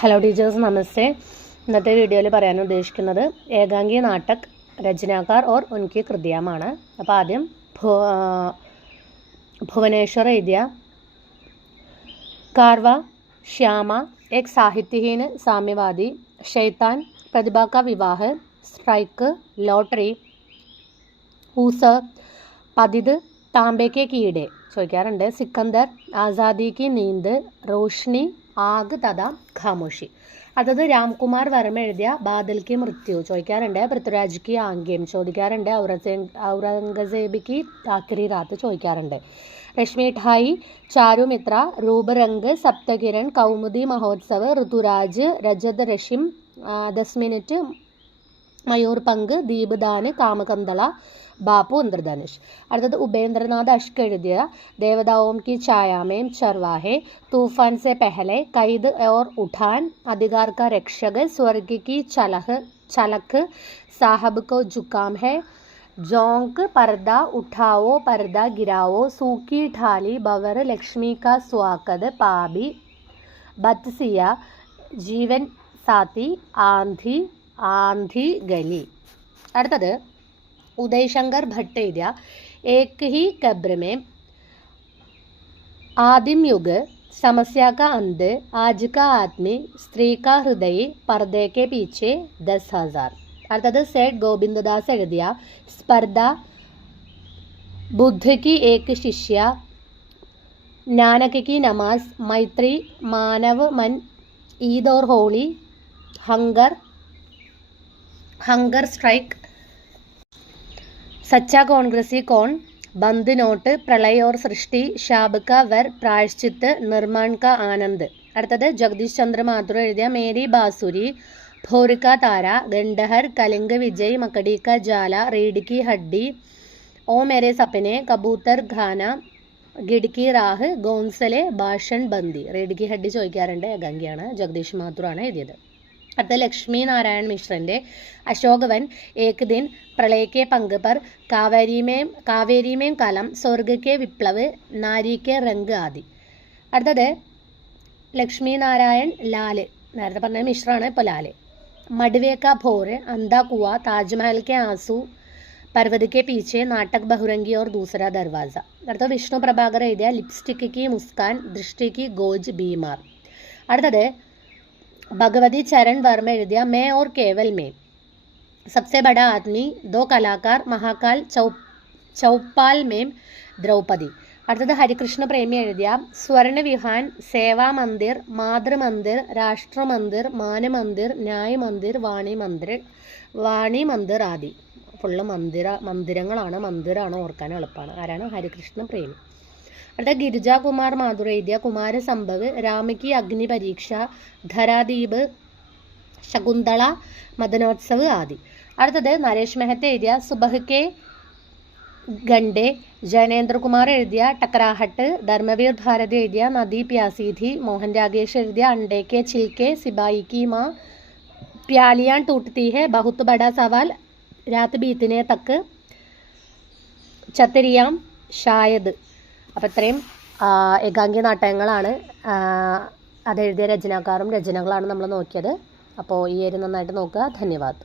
Hello teachers, നമസ്തേ. ഇന്നത്തെ വീഡിയോയിൽ പറയാൻ ഉദ്ദേശിക്കുന്നത് ഏകാംഗി നാടക് രചനാകാർ ഓർ ഉൻകി കൃതിയാമാണ്. അപ്പോൾ ആദ്യം ഭുവനേശ്വർ എഴുതിയ कारवा श्यामा एक साहित्यहीन साम्यवादी, शैतान, प्रतिभा का विवाह, स्ट्राइक, लॉटरी, ऊसर, पतित, तांबे के कीड़े ചോദിക്കാറുണ്ട്. സിക്കന്ദർ, ആസാദി की नींद, रोशनी, आग तथा खामोशी. അടുത്തത് രാംകുമാർ വർമ്മ എഴുതിയ ബാദൽ की मृत्यु ചോദിക്കാറുണ്ട്. പൃഥ്വിരാജ് की ആംഗ്യം ചോദിക്കാറുണ്ട്. ഔറംഗസേബ് की ആഖിരി രാത്ത് ചോദിക്കാറുണ്ട്. रश्मि ठाई, चारुमित्र, रूप रंग, सप्तकिरण, कौमुदी महोत्सव, ऋतुराज, रजत रशिम, 10 मिनट, मयूर पंग, दीपदान, कामकंदला, बापू, इंद्रधनुष. അടുത്തത് ഉപേന്ദ്രനാഥ് അഷ്ക് എഴുതിയ देवदाओं की छाया में, चरवाहे, तूफान से पहले, कैद और उठान, अधिकार का रक्षक, स्वर्ग की छलक, साहब को जुकाम है, जोंक, पर्दा उठाओ पर्दा गिराओ, सूखी ढाली, बवर, लक्ष्मी का स्वागत, पाबी, बत्सिया, जीवन साथी, आंधी आंधी गली. അടുത്തത് उदयशंकर भट्ट एഴുതിയ एक ही कब्र में, आदिम युग, समस्या का अंत, आज का आदमी, स्त्री का हृदय, पर्दे के पीछे 10,000. അടുത്തത് सेठ गोविंददास എഴുതിയ स्पर्धा, बुद्ध की एक शिष्या, नानक की नमाज, मैत्री, मानव मन, ईद और होली, हंगर स्ट्राइक, सच्चा कांग्रेसी कौन, बंद नोट, प्रलय और सृष्टि, शाब का वर, प्रायश्चित, निर्माण का आनंद. അടുത്തത് ജഗദീഷ് ചന്ദ്ര മാഥുർ എഴുതിയ മേരി ബാസുരി, भोर का तारा, गंडहर, कलिंग विजय, मकड़ी का जाला, रीढ़ की हड्डी, ओ मेरे सपने, कबूतर खाना, गिड़की राह, ഗോൻസലെ, ഭാഷൻ ബന്ദി. റീഡ് കി ഹഡ്ഡി ചോദിക്കാറുണ്ട്. ഏകാംഗിയാണ്, ജഗദീഷ് മാഥുറാണ് എഴുതിയത്. അടുത്ത ലക്ഷ്മി നാരായൺ മിശ്രന്റെ അശോകവൻ, एक दिन, प्रलय के पंग पर, कावेरी में कलम, स्वर्ग के विप्लव, नारी के रंग आदि. അടുത്തത് ലക്ഷ്മി നാരായൺ ലാല്, നേരത്തെ പറഞ്ഞ മിശ്രാണ്, ഇപ്പോൾ ലാല്. मडवे का भोर, अंधा कुआं, ताजमहल के आंसू, पर्वत के पीछे, नाटक बहुरंगी और दूसरा दरवाजा. അടുത്തത് വിഷ്ണു പ്രഭാകർ എഴുതിയ ലിപ്സ്റ്റിക് की मुस्कान, दृष्टि की गोज, बीमार. അടുത്തത് भगवती चरण वर्मा एഴുതിയ मैं और केवल मैं, सबसे बड़ा आदमी, दो कलाकार, महाकाल, चौपाल में, द्रौपदी. അടുത്തത് ഹരികൃഷ്ണ പ്രേമി എഴുതിയ स्वर्ण विहान, सेवा मंदिर, मातृ मंदिर, राष्ट्र मंदिर, मान मंदिर, न्याय मंदिर, വാണി മന്ദിർ ആദി. ഫുള്ള് മന്ദിരങ്ങളാണ്, മന്ദിരാണ്, ഓർക്കാൻ എളുപ്പമാണ്. ആരാണ്? ഹരികൃഷ്ണ പ്രേമി. അടുത്ത ഗിരിജാകുമാർ മാഥുർ എഴുതിയ കുമാരസംഭവ്, രാമകി അഗ്നി പരീക്ഷ, ധരാദീപ്, ശകുന്തള, മദനോത്സവ് ആദി. അടുത്തത് നരേഷ് മെഹത്ത എഴുതിയ സുബഹ് കെ ഗണ്ഡെ, ജയനേന്ദ്ര കുമാർ എഴുതിയ ടക്രാഹട്ട്, ധർമ്മവീർ ഭാരതി എഴുതിയ നദി പ്യാസി थी, മോഹൻ രാഗേഷ് എഴുതിയ അണ്ടേ കെ ചിൽക്കെ, സിപായി കി മാ, പ്യാലിയാൻ ടൂട്ട്തി ഹെ, ബഹുത് ബഡാ സവാൽ, രാത് ബീത്തിനെ തക്ക്, ചത്തരിയാം, ഷായദ്. അപ്പം ഇത്രയും ഏകാംഗി നാടകങ്ങളാണ്. അതെഴുതിയ രചനാകാരും രചനകളാണ് നമ്മൾ നോക്കിയത്. അപ്പോൾ ഈ നന്നായിട്ട് നോക്കുക. ധന്യവാദ്.